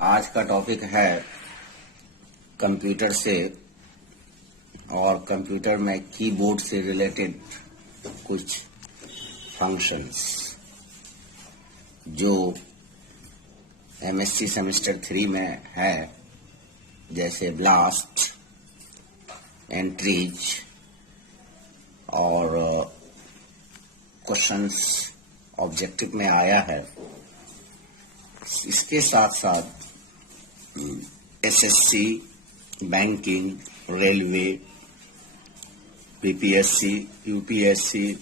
आज का टॉपिक है कंप्यूटर से और कंप्यूटर में कीबोर्ड से रिलेटेड कुछ फंक्शंस जो एमएससी सेमेस्टर 3 में है, जैसे ब्लास्ट, एंट्रीज और क्वेश्चंस ऑब्जेक्टिव में आया है। इसके साथ साथ SSC, banking, railway, BPSC, UPSC,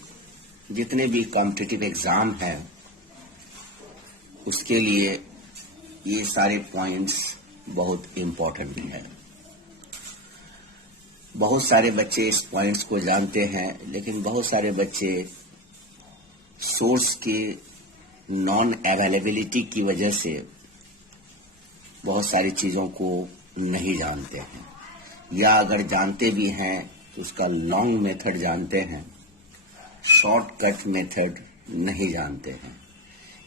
जितने भी कॉम्पिटिटिव एग्जाम हैं उसके लिए ये सारे पॉइंट्स बहुत इम्पोर्टेंट हैं। बहुत सारे बच्चे इस पॉइंट्स को जानते हैं, लेकिन बहुत सारे बच्चे सोर्स की नॉन अवेलेबिलिटी की वजह से बहुत सारी चीज़ों को नहीं जानते हैं, या अगर जानते भी हैं तो उसका लॉन्ग मेथड जानते हैं, शॉर्टकट मेथड नहीं जानते हैं।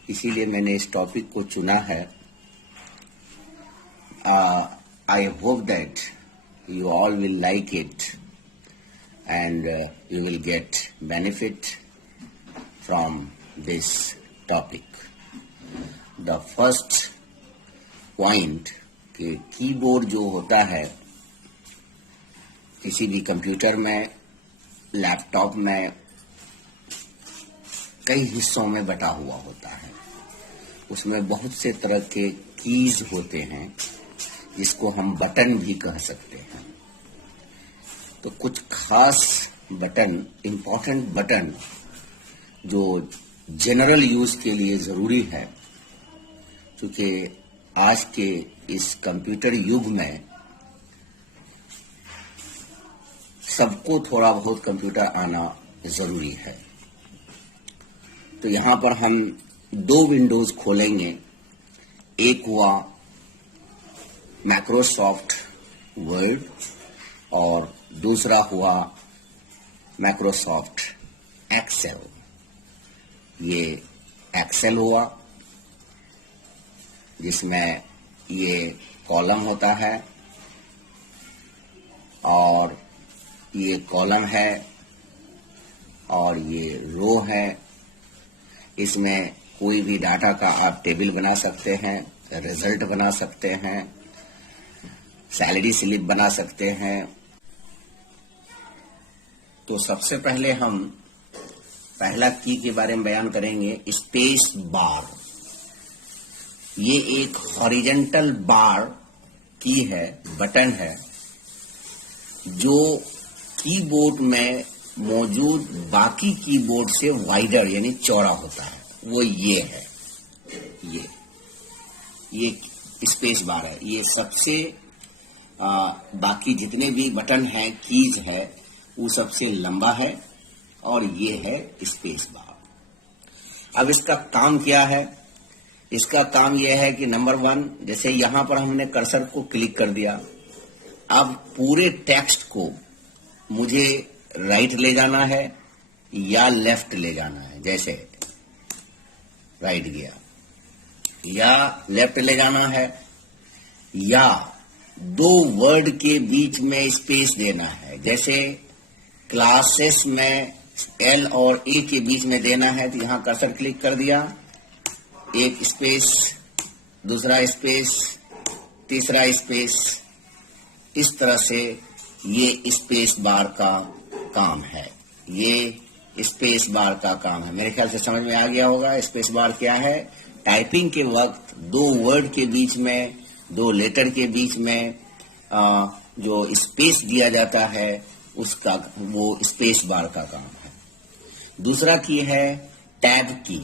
इसीलिए मैंने इस टॉपिक को चुना है। I hope that you all will like it and you will get benefit from this topic. The first point कि कीबोर्ड जो होता है किसी भी कंप्यूटर में, लैपटॉप में कई हिस्सों में बटा हुआ होता है। उसमें बहुत से तरह के कीज होते हैं जिसको हम बटन भी कह सकते हैं। तो कुछ खास बटन, इंपॉर्टेंट बटन जो जनरल यूज के लिए जरूरी है, क्योंकि आज के इस कंप्यूटर युग में सबको थोड़ा बहुत कंप्यूटर आना जरूरी है। तो यहां पर हम दो विंडोज खोलेंगे। एक हुआ माइक्रोसॉफ्ट वर्ड और दूसरा हुआ माइक्रोसॉफ्ट एक्सेल। ये एक्सेल हुआ जिसमें ये कॉलम होता है और ये कॉलम है और ये रो है। इसमें कोई भी डाटा का आप टेबल बना सकते हैं, रिजल्ट बना सकते हैं, सैलरी स्लिप बना सकते हैं। तो सबसे पहले हम पहला की के बारे में बयान करेंगे, स्पेस बार। ये एक हॉरिजॉन्टल बार की है, बटन है, जो कीबोर्ड में मौजूद बाकी कीबोर्ड से वाइडर यानी चौड़ा होता है। वो ये है, ये स्पेस बार है। ये सबसे बाकी जितने भी बटन हैं, कीज है, वो सबसे लंबा है और ये है स्पेस बार। अब इसका काम क्या है? इसका काम यह है कि नंबर 1, जैसे यहां पर हमने कर्सर को क्लिक कर दिया, अब पूरे टेक्स्ट को मुझे राइट ले जाना है या लेफ्ट ले जाना है। जैसे राइट गया या लेफ्ट ले जाना है, या दो वर्ड के बीच में स्पेस देना है। जैसे क्लासेस में एल और ए के बीच में देना है, तो यहां कर्सर क्लिक कर दिया, एक स्पेस, दूसरा स्पेस, तीसरा स्पेस। इस तरह से ये स्पेस बार का काम है। ये स्पेस बार का काम है। मेरे ख्याल से समझ में आ गया होगा स्पेस बार क्या है। टाइपिंग के वक्त दो वर्ड के बीच में, दो लेटर के बीच में जो स्पेस दिया जाता है, उसका वो स्पेस बार का काम है। दूसरा की है टैब की।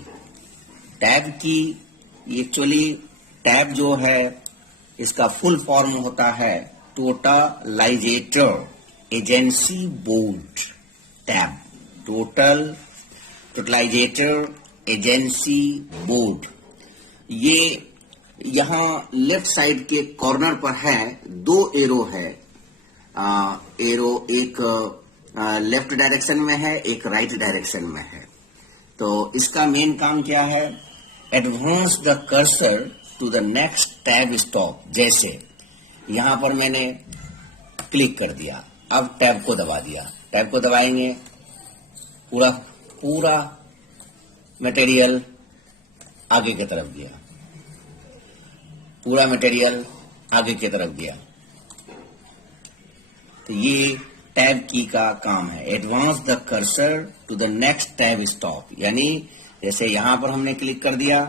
टैब की एक्चुअली टैब जो है इसका फुल फॉर्म होता है totalisator agency board. TAB, totalisator agency board. ये यहां लेफ्ट साइड के कॉर्नर पर है, दो एरो है। एरो एक लेफ्ट डायरेक्शन में है, एक राइट डायरेक्शन में है। तो इसका मेन काम क्या है? Advance the cursor to the next tab stop, जैसे यहां पर मैंने क्लिक कर दिया, अब टैब को दबा दिया, टैब को दबाएंगे, पूरा पूरा मटेरियल आगे की तरफ गया, पूरा मटेरियल आगे की तरफ गया। तो ये टैब की का काम है। Advance the cursor to the next tab stop, यानी जैसे यहां पर हमने क्लिक कर दिया,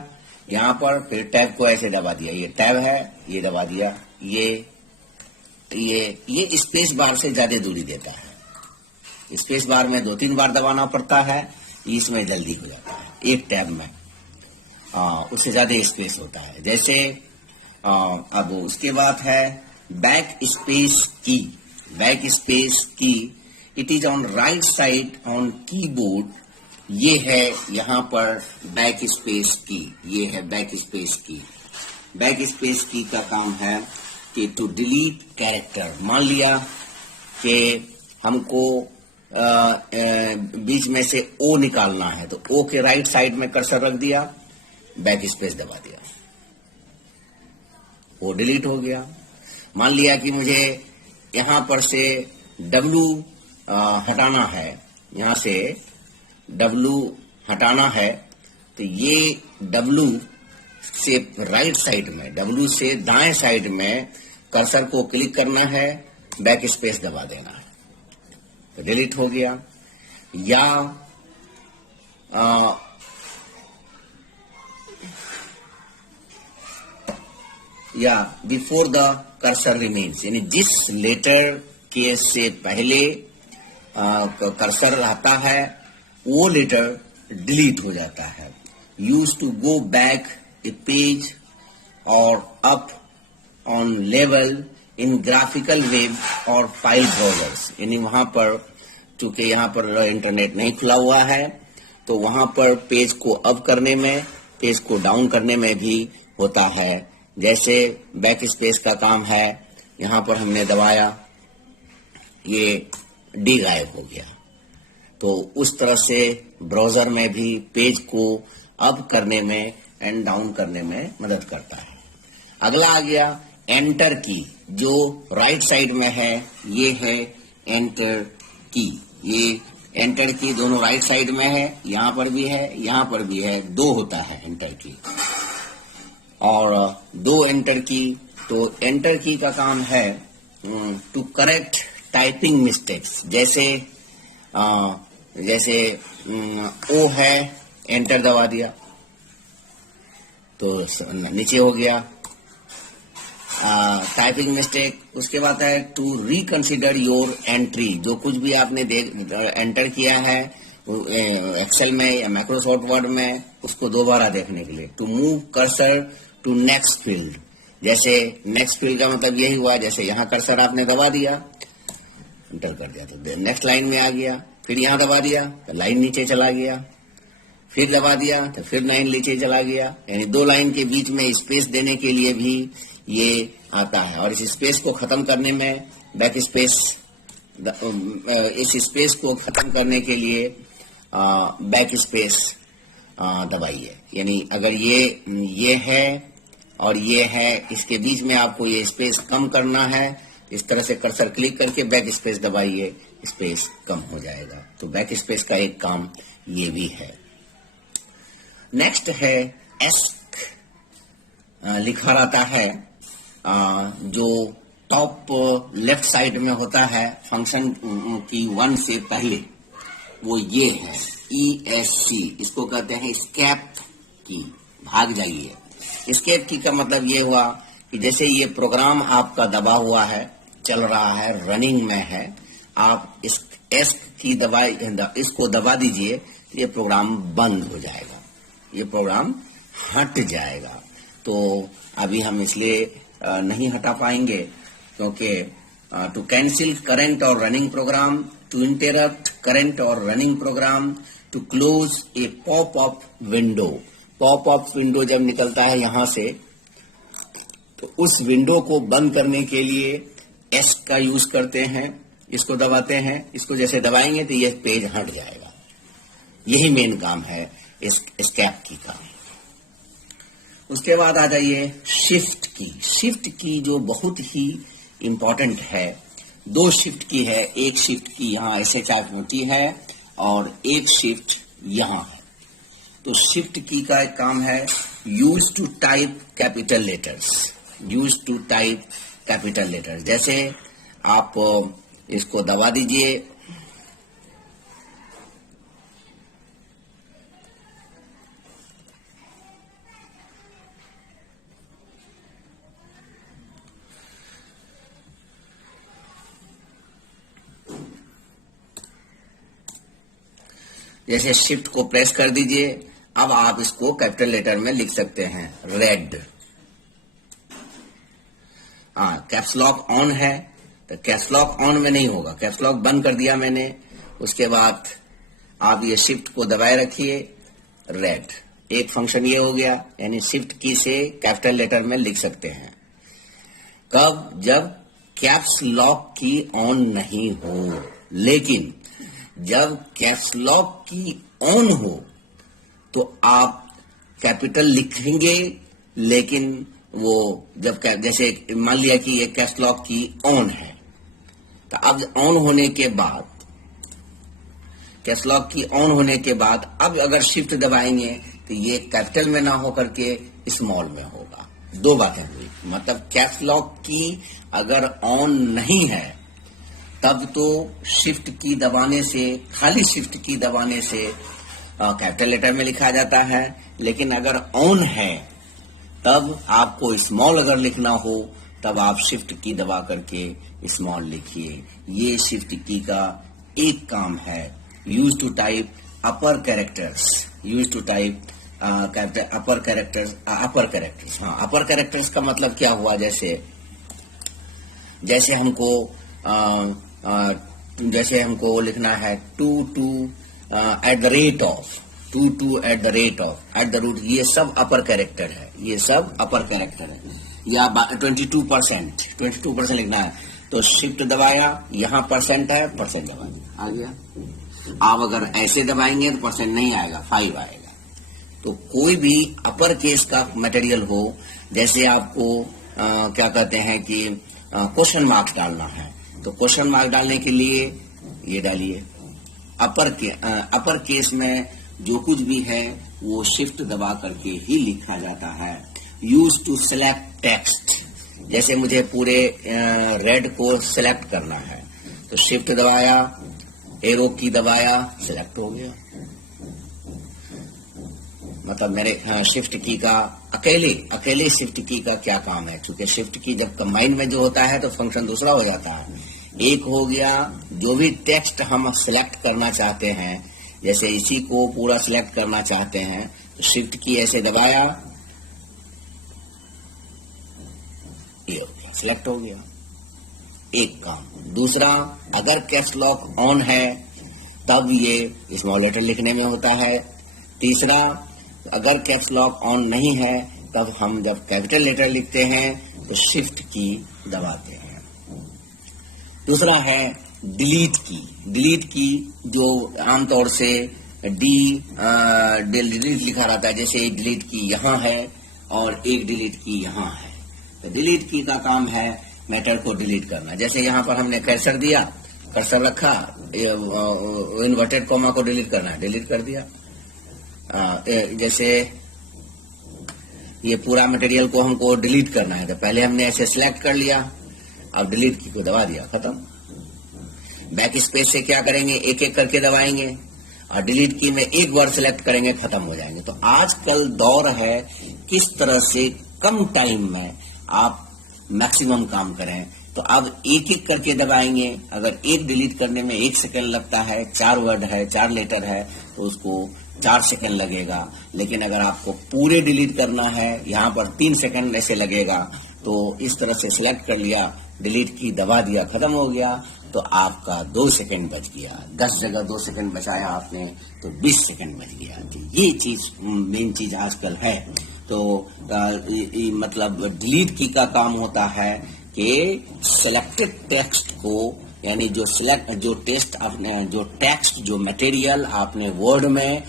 यहां पर फिर टैब को ऐसे दबा दिया, ये टैब है, ये दबा दिया, ये स्पेस बार से ज्यादा दूरी देता है। स्पेस बार में 2-3 बार दबाना पड़ता है, इसमें जल्दी हो जाता है एक टैब में, उससे ज्यादा स्पेस होता है। जैसे अब उसके बाद है बैक स्पेस की। बैक स्पेस की, it is on right side on keyboard. ये है यहां पर बैक स्पेस की, ये है बैक स्पेस की। बैक स्पेस की का काम है कि टू डिलीट कैरेक्टर। मान लिया कि हमको बीच में से ओ निकालना है, तो ओ के राइट साइड में कर्सर रख दिया, बैक स्पेस दबा दिया, वो डिलीट हो गया। मान लिया कि मुझे यहां पर से W हटाना है, यहां से W हटाना है, तो ये W से राइट साइड में, W से दाएं साइड में कर्सर को क्लिक करना है, बैक स्पेस दबा देना है, तो डिलीट हो गया। या बिफोर द कर्सर रिमेन्स, यानी जिस लेटर के से पहले कर्सर रहता है वो लेटर डिलीट हो जाता है। Use to go back a page or up on level in graphical web or file browsers, यानी वहां पर चूंकि यहाँ पर इंटरनेट नहीं खुला हुआ है, तो वहां पर पेज को अप करने में, पेज को डाउन करने में भी होता है। जैसे बैक स्पेस का काम है, यहां पर हमने दबाया, ये डी गायब हो गया। तो उस तरह से ब्राउजर में भी पेज को अप करने में एंड डाउन करने में मदद करता है। अगला आ गया एंटर की, जो राइट साइड में है, ये है एंटर की। ये एंटर की दोनों राइट साइड में है, यहां पर भी है, यहां पर भी है, 2 होता है एंटर की और 2 एंटर की। तो एंटर की का काम है टू करेक्ट टाइपिंग मिस्टेक्स। जैसे ओ है, एंटर दबा दिया तो नीचे हो गया टाइपिंग मिस्टेक। उसके बाद है टू रिकंसिडर योर एंट्री, जो कुछ भी आपने एंटर किया है एक्सेल में या माइक्रोसॉफ्ट वर्ड में, उसको दोबारा देखने के लिए। To move cursor to next field, जैसे नेक्स्ट फील्ड का मतलब यही हुआ, जैसे यहाँ कर्सर आपने दबा दिया, एंटर कर दिया तो नेक्स्ट लाइन में आ गया, फिर यहाँ दबा दिया तो लाइन नीचे चला गया, फिर दबा दिया तो फिर लाइन नीचे चला गया। यानी 2 लाइन के बीच में स्पेस देने के लिए भी ये आता है। और इस स्पेस को खत्म करने में बैक स्पेस, इस स्पेस को खत्म करने के लिए बैक स्पेस दबाइए। यानी अगर ये है और ये है, इसके बीच में आपको ये स्पेस कम करना है, इस तरह से कर्सर क्लिक करके बैक स्पेस दबाइए, स्पेस कम हो जाएगा। तो बैक स्पेस का एक काम ये भी है। नेक्स्ट है एस्क, लिखा रहता है जो टॉप लेफ्ट साइड में होता है फंक्शन की 1 से पहले, वो ये है ESC, इसको कहते हैं स्केप की, भाग जाइए। स्केप की का मतलब ये हुआ कि जैसे ये प्रोग्राम आपका दबा हुआ है, चल रहा है, रनिंग में है, आप इस एस्क की इसको दबा दीजिए, ये प्रोग्राम बंद हो जाएगा, ये प्रोग्राम हट जाएगा। तो अभी हम इसलिए नहीं हटा पाएंगे क्योंकि to cancel current or running program, to interrupt current or running program, to close a pop up window. Pop up window जब निकलता है यहां से, तो उस विंडो को बंद करने के लिए एस्क का यूज करते हैं, इसको दबाते हैं, इसको जैसे दबाएंगे तो ये पेज हट जाएगा। यही मेन काम है इस स्केप की का। उसके बाद आ जाइए शिफ्ट की। शिफ्ट की जो बहुत ही इंपॉर्टेंट है, दो शिफ्ट की है। एक शिफ्ट की यहाँ ऐसे टाइप होती है और एक शिफ्ट यहाँ है। तो शिफ्ट की का एक काम है use to type capital letters. Use to type capital letters, जैसे आप इसको दबा दीजिए, जैसे शिफ्ट को प्रेस कर दीजिए। अब आप इसको कैपिटल लेटर में लिख सकते हैं रेड। हाँ, कैप्स लॉक ऑन है तो कैप्स लॉक ऑन में नहीं होगा, कैप्स लॉक बंद कर दिया मैंने। उसके बाद आप ये शिफ्ट को दबाए रखिए, रेड। एक फंक्शन ये हो गया, यानी शिफ्ट की से कैपिटल लेटर में लिख सकते हैं। कब? जब कैप्स लॉक की ऑन नहीं हो। लेकिन जब कैप्स लॉक की ऑन हो तो आप कैपिटल लिखेंगे, लेकिन वो जब जैसे मान लिया कि ये कैप्स लॉक की ऑन है, तो अब ऑन होने के बाद, कैप्स लॉक की ऑन होने के बाद अब अगर शिफ्ट दबाएंगे तो ये कैपिटल में ना होकर के स्मॉल में होगा। दो बातें हुई, मतलब कैप्स लॉक की अगर ऑन नहीं है तब तो शिफ्ट की दबाने से, खाली शिफ्ट की दबाने से कैपिटल लेटर में लिखा जाता है। लेकिन अगर ऑन है तब आपको स्मॉल अगर लिखना हो तब आप शिफ्ट की दबा करके स्मॉल लिखिए। ये शिफ्ट की का एक काम है, use to type upper characters. Use to type upper characters. हाँ, अपर कैरेक्टर्स का मतलब क्या हुआ? जैसे हमको लिखना है to at the rate of, at the root, ये सब अपर कैरेक्टर है, ये सब अपर कैरेक्टर है। या 22% लिखना है तो शिफ्ट दबाया, यहाँ परसेंट है, परसेंट दबाया, आ गया। आप अगर ऐसे दबाएंगे तो परसेंट नहीं आएगा, 5 आएगा। तो कोई भी अपर केस का मटेरियल हो, जैसे आपको क्या कहते हैं कि क्वेश्चन मार्क्स डालना है, तो क्वेश्चन मार्क डालने के लिए ये डालिए। अपर केस में जो कुछ भी है वो शिफ्ट दबा करके ही लिखा जाता है। यूज टू सेलेक्ट टेक्स्ट, जैसे मुझे पूरे रेड को सेलेक्ट करना है तो शिफ्ट दबाया, एरो की दबाया, सेलेक्ट हो गया। मतलब मेरे शिफ्ट की का अकेले शिफ्ट की का क्या काम है? क्योंकि शिफ्ट की जब कंबाइन में जो होता है तो फंक्शन दूसरा हो जाता है। एक हो गया जो भी टेक्स्ट हम सिलेक्ट करना चाहते हैं, जैसे इसी को पूरा सिलेक्ट करना चाहते हैं तो शिफ्ट की ऐसे दबाया, ये हो गया, सिलेक्ट हो गया। एक काम। दूसरा, अगर कैप्स लॉक ऑन है तब ये स्मॉल लेटर लिखने में होता है। तीसरा, अगर कैप्स लॉक ऑन नहीं है तब हम जब कैपिटल लेटर लिखते हैं तो शिफ्ट की दबाते हैं। दूसरा है डिलीट की। डिलीट की जो आमतौर से डिलीट लिखा रहता है, जैसे एक डिलीट की यहाँ है और एक डिलीट की यहाँ है। तो डिलीट की का काम है मैटर को डिलीट करना। जैसे यहाँ पर हमने कर्सर दिया, कर्सर रखा, इन्वर्टेड कॉमा को डिलीट करना है, डिलीट कर दिया। जैसे ये पूरा मटेरियल को हमको डिलीट करना है तो पहले हमने ऐसे सिलेक्ट कर लिया, अब डिलीट की को दबा दिया, खत्म। बैक स्पेस से क्या करेंगे, एक एक करके दबाएंगे और डिलीट की में एक बार सिलेक्ट करेंगे, खत्म हो जाएंगे। तो आजकल दौर है किस तरह से कम टाइम में आप मैक्सिमम काम करें। तो अब एक एक करके दबाएंगे। अगर एक डिलीट करने में 1 सेकंड लगता है, 4 वर्ड है, 4 लेटर है, तो उसको 4 सेकंड लगेगा। लेकिन अगर आपको पूरे डिलीट करना है, यहाँ पर 3 सेकंड ऐसे लगेगा। तो इस तरह से सिलेक्ट कर लिया, डिलीट की दबा दिया, खत्म हो गया, तो आपका 2 सेकंड बच गया। 10 जगह 2 सेकंड बचाया आपने तो 20 सेकंड बच गया। तो ये चीज मेन चीज आजकल है। तो मतलब डिलीट की का काम होता है कि सिलेक्टेड टेक्स्ट को, यानी जो टेक्स्ट जो मटेरियल आपने वर्ड में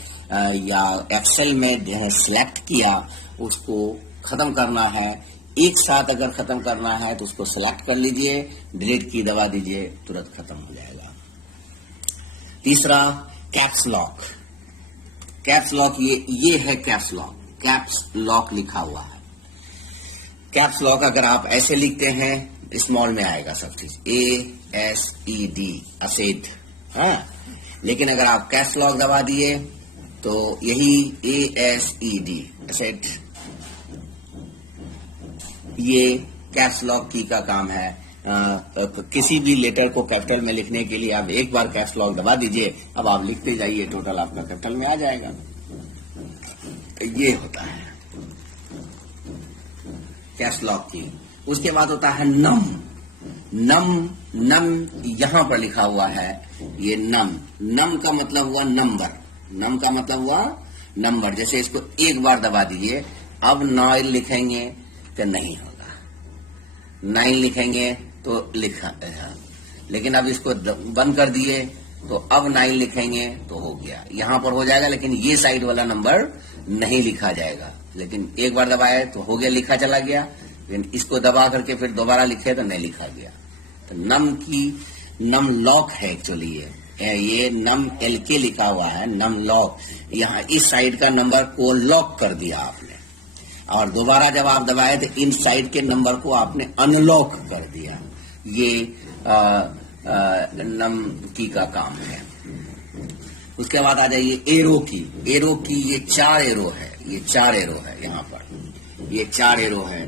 या एक्सेल में सिलेक्ट किया, उसको खत्म करना है, एक साथ अगर खत्म करना है तो उसको सिलेक्ट कर लीजिए, डिलीट की दबा दीजिए, तुरंत खत्म हो जाएगा। तीसरा कैप्स लॉक। कैप्स लॉक ये है कैप्स लॉक, कैप्स लॉक लिखा हुआ है। कैप्स लॉक अगर आप ऐसे लिखते हैं स्मॉल में आएगा सब चीज, ASED असेड, हाँ। लेकिन अगर आप कैप्स लॉक दबा दिए तो यही ASED असेड, ये कैप्स लॉक की का काम है। किसी भी लेटर को कैपिटल में लिखने के लिए आप एक बार कैप्स लॉक दबा दीजिए, अब आप लिखते जाइए, टोटल आपका कैपिटल में आ जाएगा। ये होता है कैप्स लॉक की। उसके बाद होता है नम। नम यहां पर लिखा हुआ है, ये नम का मतलब हुआ नंबर, नम का मतलब हुआ नंबर। जैसे इसको एक बार दबा दीजिए, अब 9 लिखेंगे तो नहीं होगा, 9 लिखेंगे तो लिखा, लेकिन अब इसको बंद कर दिए तो अब 9 लिखेंगे तो हो गया, यहां पर हो जाएगा, लेकिन ये साइड वाला नंबर नहीं लिखा जाएगा। लेकिन एक बार दबाए तो हो गया, लिखा चला गया, लेकिन इसको दबा करके फिर दोबारा लिखे तो नहीं लिखा गया। तो नम लॉक है एक्चुअली, ये नम LK लिखा हुआ है, नम लॉक। यहाँ इस साइड का नंबर को लॉक कर दिया आपने, और दोबारा जब आप दबाए तो इन साइड के नंबर को आपने अनलॉक कर दिया। ये नम की का काम है। उसके बाद आ जाइए एरो की। एरो की ये 4 एरो है, ये 4 एरो है, यहाँ पर ये 4 एरो है।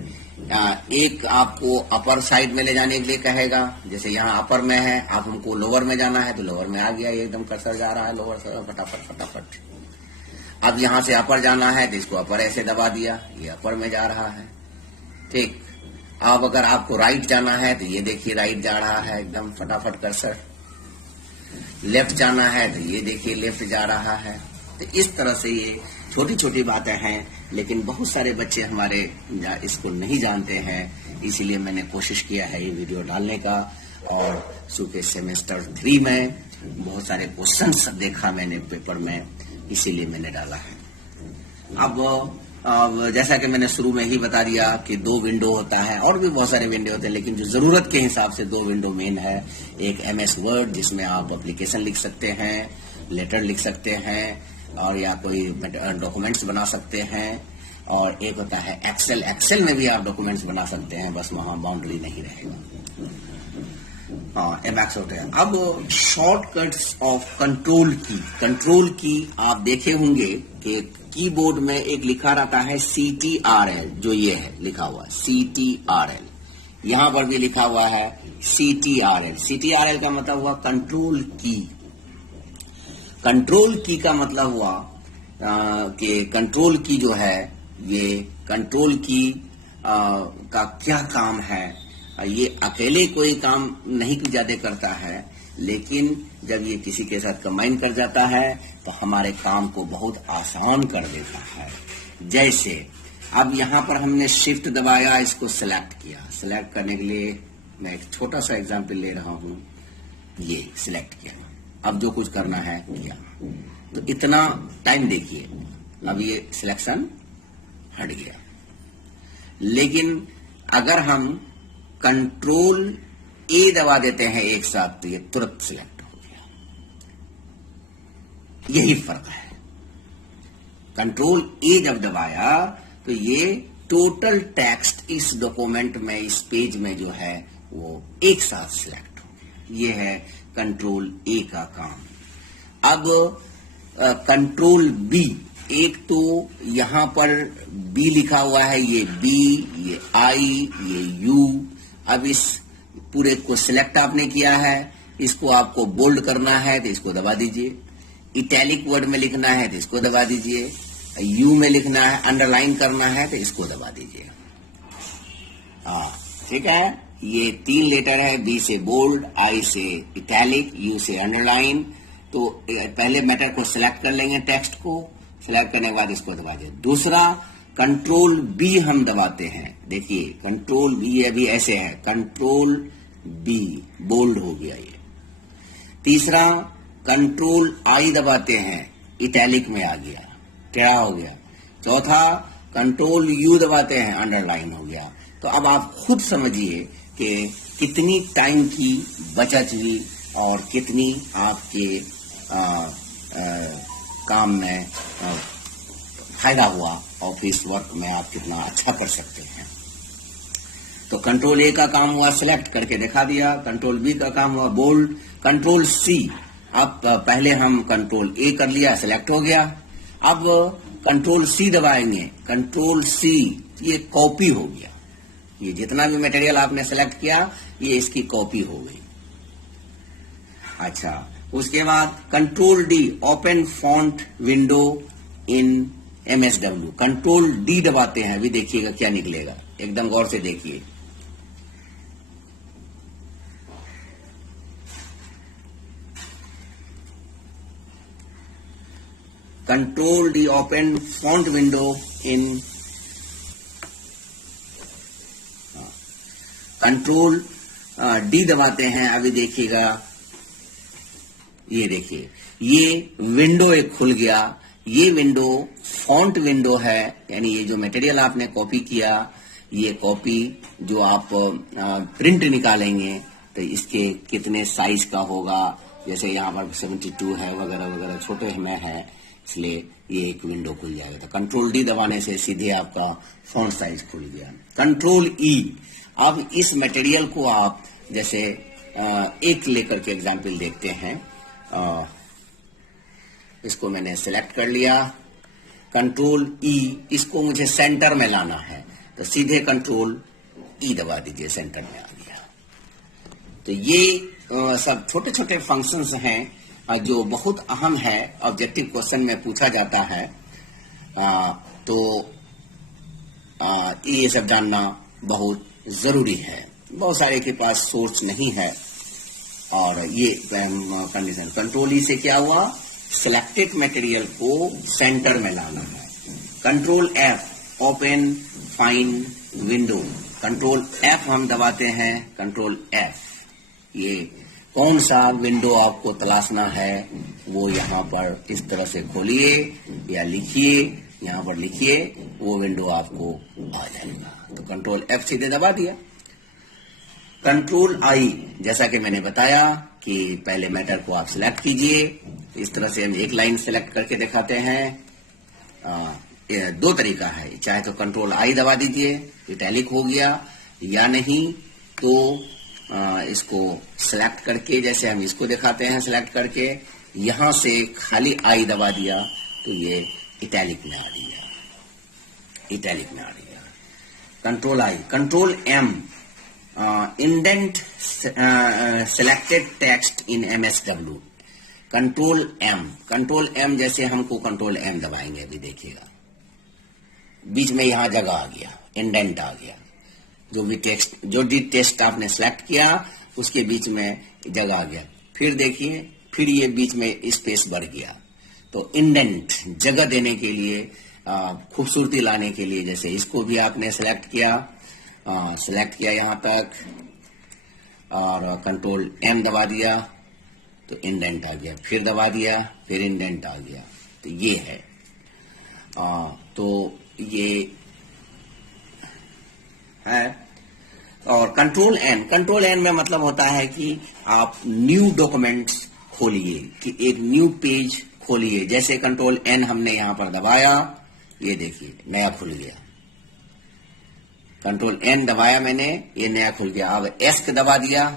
एक आपको अपर साइड में ले जाने के लिए कहेगा, जैसे यहाँ अपर में है, आप हमको लोअर में जाना है तो लोअर में आ गया, एकदम कर्सर जा रहा है लोअर से, फटाफट। अब यहाँ से अपर जाना है तो इसको अपर ऐसे दबा दिया, ये अपर में जा रहा है, ठीक। अब अगर आपको राइट जाना है तो ये देखिए राइट जा रहा है एकदम फटाफट कर्सर। लेफ्ट जाना है तो ये देखिए लेफ्ट जा रहा है। तो इस तरह से ये छोटी छोटी बातें हैं, लेकिन बहुत सारे बच्चे हमारे इसको नहीं जानते हैं, इसीलिए मैंने कोशिश किया है ये वीडियो डालने का। और चूंकि सेमेस्टर 3 में बहुत सारे क्वेश्चंस देखा मैंने पेपर में, इसीलिए मैंने डाला है। अब जैसा कि मैंने शुरू में ही बता दिया कि 2 विंडो होता है, और भी बहुत सारे विंडो होते हैं, लेकिन जो जरूरत के हिसाब से 2 विंडो मेन है। एक MS वर्ड जिसमें आप एप्लीकेशन लिख सकते हैं, लेटर लिख सकते हैं, और या कोई डॉक्यूमेंट्स बना सकते हैं, और एक होता है एक्सेल में भी आप डॉक्यूमेंट्स बना सकते हैं, बस वहां बाउंड्री नहीं रहेगा। एमएक्स होते हैं। अब शॉर्टकट्स ऑफ कंट्रोल की आप देखे होंगे कि कीबोर्ड में एक लिखा रहता है CTRL, जो ये है लिखा हुआ CTRL, यहां पर भी लिखा हुआ है CTRL का मतलब हुआ कंट्रोल की। कंट्रोल की का मतलब हुआ कि कंट्रोल की जो है, ये कंट्रोल की का क्या काम है। ये अकेले कोई काम नहीं ज्यादा करता है, लेकिन जब ये किसी के साथ कंबाइन कर जाता है तो हमारे काम को बहुत आसान कर देता है। जैसे अब यहाँ पर हमने शिफ्ट दबाया, इसको सिलेक्ट किया। सिलेक्ट करने के लिए मैं एक छोटा सा एग्जांपल ले रहा हूँ, ये सिलेक्ट किया, अब जो कुछ करना है किया, तो इतना टाइम देखिए, अब ये सिलेक्शन हट गया। लेकिन अगर हम कंट्रोल A दबा देते हैं एक साथ तो ये तुरंत सिलेक्ट हो गया। यही फर्क है। कंट्रोल A जब दबाया तो ये टोटल टेक्स्ट इस डॉक्यूमेंट में, इस पेज में जो है वो एक साथ सिलेक्ट हो गया। ये है कंट्रोल A का काम। अब कंट्रोल B, एक तो यहां पर B लिखा हुआ है, ये B, ये I, ये U। अब इस पूरे को सिलेक्ट आपने किया है, इसको आपको बोल्ड करना है तो इसको दबा दीजिए, इटैलिक वर्ड में लिखना है तो इसको दबा दीजिए, यू में लिखना है, अंडरलाइन करना है तो इसको दबा दीजिए। ठीक है। ये 3 लेटर है, B से बोल्ड, I से इटैलिक, U से अंडरलाइन। तो पहले मैटर को सिलेक्ट कर लेंगे, टेक्स्ट को सिलेक्ट करने के बाद इसको दबा दीजिए। दूसरा कंट्रोल B हम दबाते हैं, देखिए कंट्रोल B अभी ऐसे है, कंट्रोल B बोल्ड हो गया ये। तीसरा कंट्रोल I दबाते हैं, इटैलिक में आ गया, टेढ़ा हो गया। चौथा कंट्रोल यू दबाते हैं, अंडरलाइन हो गया। तो अब आप खुद समझिए कि कितनी टाइम की बचत हुई और कितनी आपके काम में फायदा हुआ, ऑफिस वर्क में आप कितना अच्छा कर सकते हैं। तो कंट्रोल ए का काम हुआ सिलेक्ट करके दिखा दिया, कंट्रोल बी का काम हुआ बोल्ड, कंट्रोल सी। अब पहले हम कंट्रोल ए कर लिया, सिलेक्ट हो गया। अब कंट्रोल सी दबाएंगे, कंट्रोल सी, ये कॉपी हो गया। ये जितना भी मटेरियल आपने सेलेक्ट किया ये इसकी कॉपी हो गई। अच्छा, उसके बाद control D, open font window in MSW। Control D दबाते हैं, अभी देखिएगा क्या निकलेगा, एकदम गौर से देखिए। Control D, open font window in, control D दबाते हैं, अभी देखिएगा, ये देखिए ये विंडो एक खुल गया। ये विंडो फॉन्ट विंडो है, यानी ये जो मटेरियल आपने कॉपी किया, ये कॉपी जो आप प्रिंट निकालेंगे तो इसके कितने साइज का होगा, जैसे यहाँ पर 72 है वगैरह वगैरह, छोटे में है, इसलिए ये एक विंडो खुल जाएगा। तो कंट्रोल डी दबाने से सीधे आपका फॉन्ट साइज खुल गया। कंट्रोल ई, अब इस मटेरियल को आप जैसे एक लेकर के एग्जाम्पल देखते हैं। इसको मैंने सेलेक्ट कर लिया, कंट्रोल ई, इसको मुझे सेंटर में लाना है तो सीधे कंट्रोल ई दबा दीजिए, सेंटर में आ गया। तो ये सब छोटे छोटे फंक्शंस हैं जो बहुत अहम है, ऑब्जेक्टिव क्वेश्चन में पूछा जाता है। तो ये सब जानना बहुत जरूरी है। बहुत सारे के पास सोर्स नहीं है और ये कंडीशन। कंट्रोल ई से क्या हुआ, सिलेक्टेड मटेरियल को सेंटर में लाना है। Control F, open find window, control F हम दबाते हैं, कंट्रोल एफ, ये कौन सा विंडो आपको तलाशना है वो यहाँ पर इस तरह से खोलिए या लिखिए, यहाँ पर लिखिए, वो विंडो आपको आ जाएगा। तो कंट्रोल एफ सीधे दबा दिया। कंट्रोल आई, जैसा कि मैंने बताया कि पहले मैटर को आप सिलेक्ट कीजिए, इस तरह से हम एक लाइन सिलेक्ट करके दिखाते हैं। दो तरीका है, चाहे तो कंट्रोल आई दबा दीजिए, इटैलिक हो गया, या नहीं तो इसको सिलेक्ट करके, जैसे हम इसको दिखाते हैं सिलेक्ट करके, यहां से खाली आई दबा दिया तो ये इटैलिक में आ गया, इटैलिक में आ गया। Control I. Control M, indent selected text in MSW। Control M, control M जैसे हमको कंट्रोल एम दबाएंगे, अभी देखिएगा बीच में यहां जगह आ गया, इंडेंट आ गया, जो भी टेक्स्ट आपने सेलेक्ट किया उसके बीच में जगह आ गया। फिर देखिए, फिर ये बीच में स्पेस बढ़ गया। तो इंडेंट जगह देने के लिए, खूबसूरती लाने के लिए, जैसे इसको भी आपने सेलेक्ट किया, यहां तक और कंट्रोल एम दबा दिया तो इंडेंट आ गया, फिर दबा दिया, फिर इंडेंट आ गया। तो ये है। तो ये है। और कंट्रोल एन में मतलब होता है कि आप न्यू डॉक्यूमेंट्स खोलिए, कि एक न्यू पेज खोलिए। जैसे कंट्रोल एन हमने यहां पर दबाया, ये देखिए नया खुल गया। कंट्रोल एन दबाया मैंने, ये नया खुल गया। अब एस दबा दिया,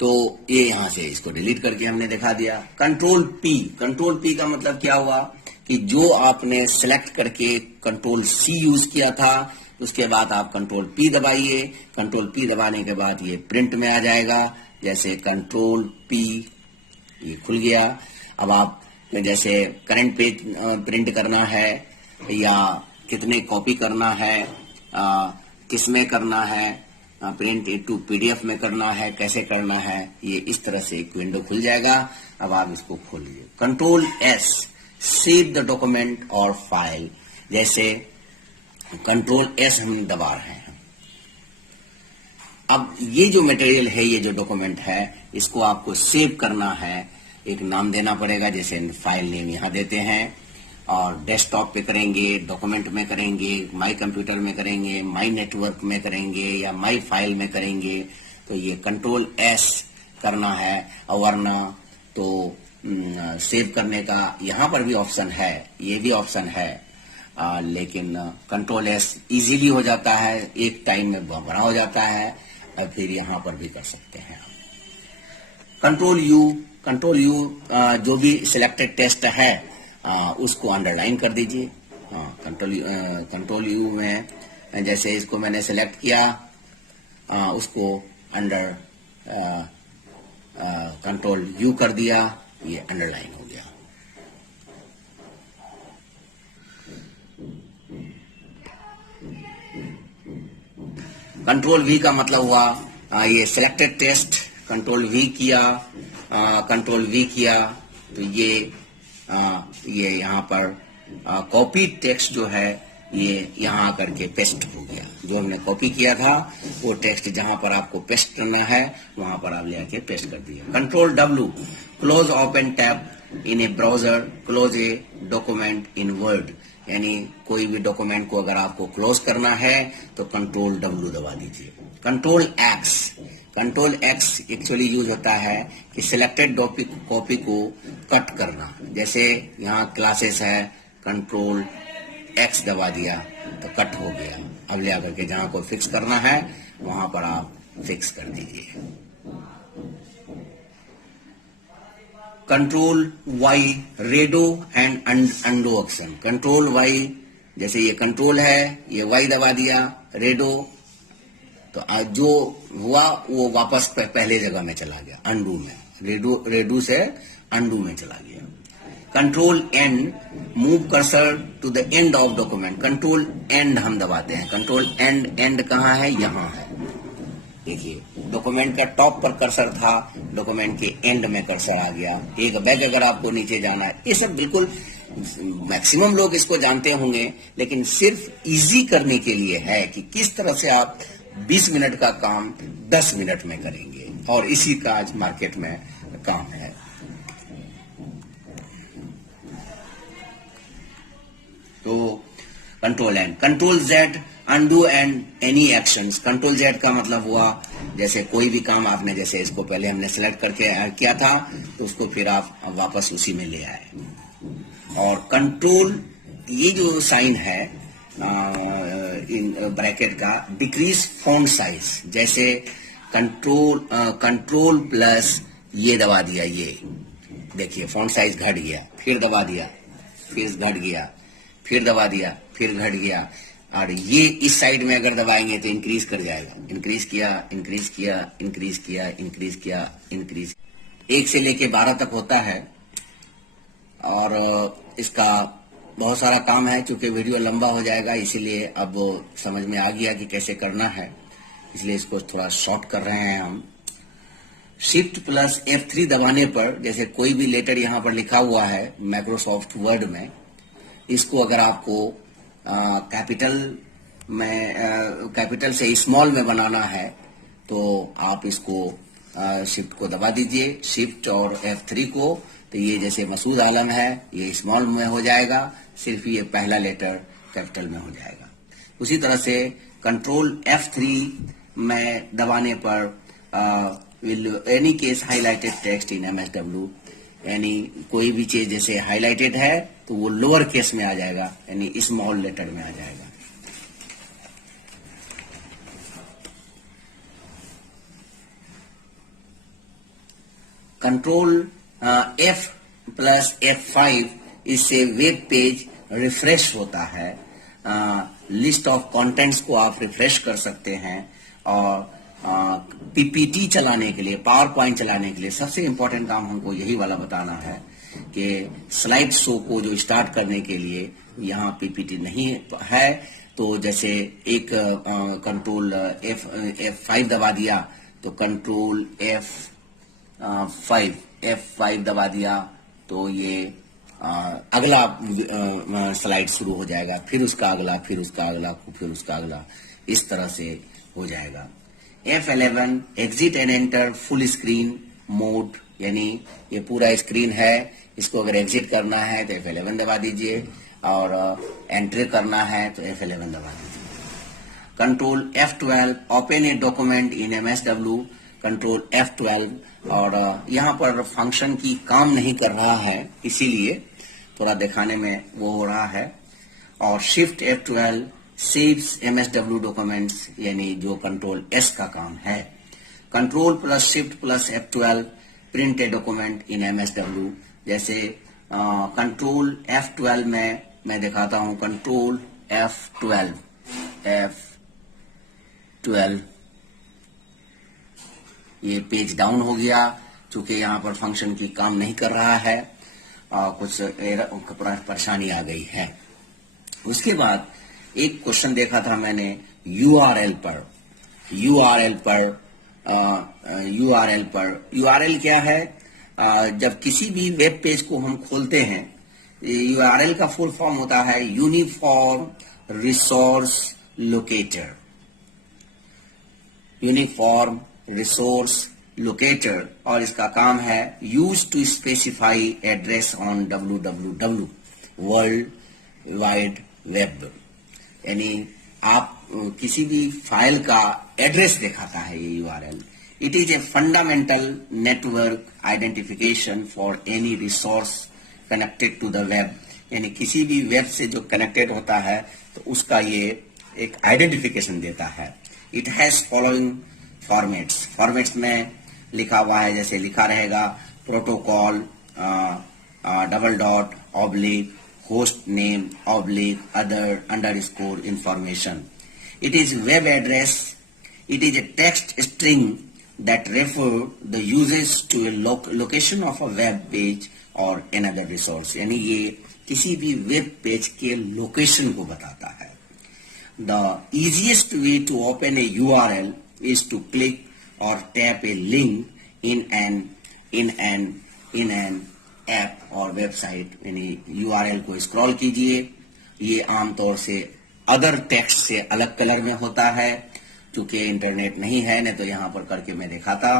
तो ये यहां से इसको डिलीट करके हमने दिखा दिया। कंट्रोल पी का मतलब क्या हुआ कि जो आपने सेलेक्ट करके कंट्रोल सी यूज किया था, उसके बाद आप कंट्रोल पी दबाइए। कंट्रोल पी दबाने के बाद ये प्रिंट में आ जाएगा। जैसे कंट्रोल पी, ये खुल गया। अब आप जैसे करंट पेज प्रिंट करना है या कितने कॉपी करना है, किसमें करना है, प्रिंट टू PDF में करना है, कैसे करना है, ये इस तरह से एक विंडो खुल जाएगा। अब आप इसको खोलिए। Control S, save the document और फाइल। जैसे कंट्रोल एस हम दबा रहे हैं। अब ये जो मटेरियल है, ये जो डॉक्यूमेंट है, इसको आपको सेव करना है एक नाम देना पड़ेगा, जैसे फाइल नेम यहाँ देते हैं, और डेस्कटॉप पे करेंगे, डॉक्यूमेंट में करेंगे, माई कंप्यूटर में करेंगे, माई नेटवर्क में करेंगे, या माई फाइल में करेंगे, तो ये कंट्रोल एस करना है। और वरना तो सेव करने का यहाँ पर भी ऑप्शन है, ये भी ऑप्शन है, लेकिन कंट्रोल एस इजीली हो जाता है, एक टाइम में बड़ा हो जाता है, और फिर यहाँ पर भी कर सकते हैं। कंट्रोल यू जो भी सिलेक्टेड टेस्ट है उसको अंडरलाइन कर दीजिए। कंट्रोल यू में जैसे इसको मैंने सेलेक्ट किया, उसको अंडर कंट्रोल यू कर दिया, ये अंडरलाइन हो गया। कंट्रोल वी का मतलब हुआ ये सिलेक्टेड टेस्ट, कंट्रोल वी किया तो ये यहाँ पर कॉपी टेक्स्ट जो है ये यहाँ आकर के पेस्ट हो गया। जो हमने कॉपी किया था वो टेक्स्ट जहां पर आपको पेस्ट करना है वहां पर आप ले आके पेस्ट कर दिया। Control W, close open tab in A browser, close a document in word, यानी कोई भी डॉक्यूमेंट को अगर आपको क्लोज करना है तो कंट्रोल डब्ल्यू दबा दीजिए। कंट्रोल एक्स एक्चुअली यूज होता है कि सिलेक्टेड कॉपी को कट करना। जैसे यहाँ क्लासेस है, कंट्रोल एक्स दबा दिया तो कट हो गया। अब ले आकर के जहां को फिक्स करना है वहां पर आप फिक्स कर दीजिए। Control Y, redo and undo action. Control Y, जैसे ये कंट्रोल है, ये वाई दबा दिया, रेडो, तो जो हुआ वो वापस पहले जगह में चला गया, अंडू में, रेडो से अंडू में चला गया। Control end, move cursor to the end of document. Control end हम दबाते हैं, कंट्रोल एंड कहाँ है, यहाँ है। देखिए डॉक्यूमेंट का टॉप पर कर्सर था, डॉक्यूमेंट के एंड में कर्सर आ गया। एक बैग अगर आपको नीचे जाना है, ये सब बिल्कुल मैक्सिमम लोग इसको जानते होंगे, लेकिन सिर्फ इजी करने के लिए है कि किस तरह से आप 20 मिनट का काम 10 मिनट में करेंगे, और इसी का आज मार्केट में काम है। तो control and, control Z, undo and any actions. Control Z का मतलब हुआ जैसे कोई भी काम आपने, जैसे इसको पहले हमने सिलेक्ट करके किया था तो उसको फिर आप वापस उसी में ले आए। और कंट्रोल, ये जो साइन है इन ब्रैकेट का, डिक्रीज फॉन्ट साइज, जैसे कंट्रोल प्लस ये दबा दिया, ये देखिए फॉन्ट साइज घट गया, फिर दबा दिया, फिर घट गया, फिर दबा दिया, फिर घट गया। और ये इस साइड में अगर दबाएंगे तो इंक्रीज कर जाएगा, इंक्रीज किया, इंक्रीज किया, इंक्रीज किया, इंक्रीज किया, इंक्रीज, 1 से लेके 12 तक होता है। और इसका बहुत सारा काम है, चूंकि वीडियो लंबा हो जाएगा इसीलिए अब समझ में आ गया कि कैसे करना है, इसलिए इसको थोड़ा शॉर्ट कर रहे हैं हम। शिफ्ट प्लस F3 दबाने पर, जैसे कोई भी लेटर यहाँ पर लिखा हुआ है माइक्रोसॉफ्ट वर्ड में, इसको अगर आपको कैपिटल में, कैपिटल से स्मॉल में बनाना है तो आप इसको शिफ्ट को दबा दीजिए, शिफ्ट और F3 को, तो ये जैसे मसूद आलम है ये स्मॉल में हो जाएगा, सिर्फ ये पहला लेटर कैपिटल में हो जाएगा। उसी तरह से कंट्रोल F3 में दबाने पर any case highlighted text in MSW, यानी कोई भी चीज जैसे हाईलाइटेड है तो वो लोअर केस में आ जाएगा, यानी स्मॉल लेटर में आ जाएगा। कंट्रोल F प्लस F5, इससे वेब पेज रिफ्रेश होता है। लिस्ट ऑफ कंटेंट्स को आप रिफ्रेश कर सकते हैं। और पीपीटी चलाने के लिए, पावर पॉइंट चलाने के लिए सबसे इंपॉर्टेंट काम हमको यही वाला बताना है कि स्लाइड शो को जो स्टार्ट करने के लिए यहाँ पीपीटी नहीं है, तो जैसे एक कंट्रोल F5 दबा दिया तो कंट्रोल F5 दबा दिया तो ये अगला स्लाइड शुरू हो जाएगा, फिर उसका अगला, फिर उसका अगला, फिर उसका अगला, इस तरह से हो जाएगा। F11 exit and enter full screen mode यानी ये पूरा स्क्रीन है, इसको अगर एग्जिट करना है तो F11 दबा दीजिए और एंट्री करना है तो F11 दबा दीजिए। Control F12 open a document in MSW, control F12 और यहाँ पर फंक्शन की काम नहीं कर रहा है, इसीलिए थोड़ा दिखाने में वो हो रहा है। और shift F12 saves MSW documents, यानी जो कंट्रोल S का काम है। Control plus shift plus F12 print a document in MSW। जैसे कंट्रोल F12 में मैं दिखाता हूं, कंट्रोल F12 ये पेज डाउन हो गया, चूंकि यहां पर फंक्शन की काम नहीं कर रहा है, कुछ परेशानी आ गई है। उसके बाद एक क्वेश्चन देखा था मैंने URL पर। URL क्या है? जब किसी भी वेब पेज को हम खोलते हैं, URL का फुल फॉर्म होता है uniform resource locator. Uniform resource locator, और इसका काम है use to specify address on www world wide web. यानी आप किसी भी फाइल का एड्रेस दिखाता है ये URL। It is a fundamental network identification for any resource connected to the web. यानी किसी भी वेब से जो कनेक्टेड होता है तो उसका ये एक आइडेंटिफिकेशन देता है। इट हैज फॉलोइंग फॉर्मेट्स में लिखा हुआ है, जैसे लिखा रहेगा protocol double dot oblique host name oblique other underscore information. It is web address. It is a text string that refer the users to a location of a web page or another resource. यानी ये किसी भी web page के location को बताता है। The easiest way to open a URL is to click or tap a link in an app और website. यानी URL को स्क्रॉल कीजिए। ये आमतौर से अदर टेक्स्ट से अलग कलर में होता है, क्योंकि इंटरनेट नहीं है, नहीं तो यहां पर करके मैं दिखाता।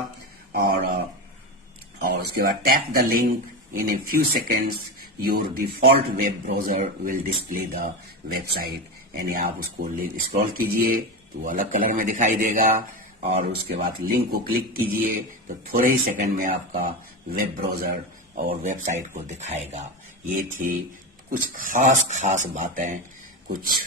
और उसके बाद tap the link in a few seconds your default web browser will display the website. यानी आप उसको स्क्रॉल कीजिए तो वो अलग कलर में दिखाई देगा, और उसके बाद लिंक को क्लिक कीजिए तो थोड़े ही सेकंड में आपका वेब ब्राउजर और वेबसाइट को दिखाएगा। ये थी कुछ खास बातें, कुछ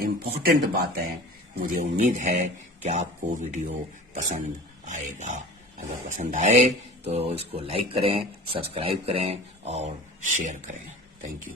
इम्पोर्टेंट बातें। मुझे उम्मीद है कि आपको वीडियो पसंद आएगा। अगर पसंद आए तो इसको लाइक करें, सब्सक्राइब करें और शेयर करें। Thank you.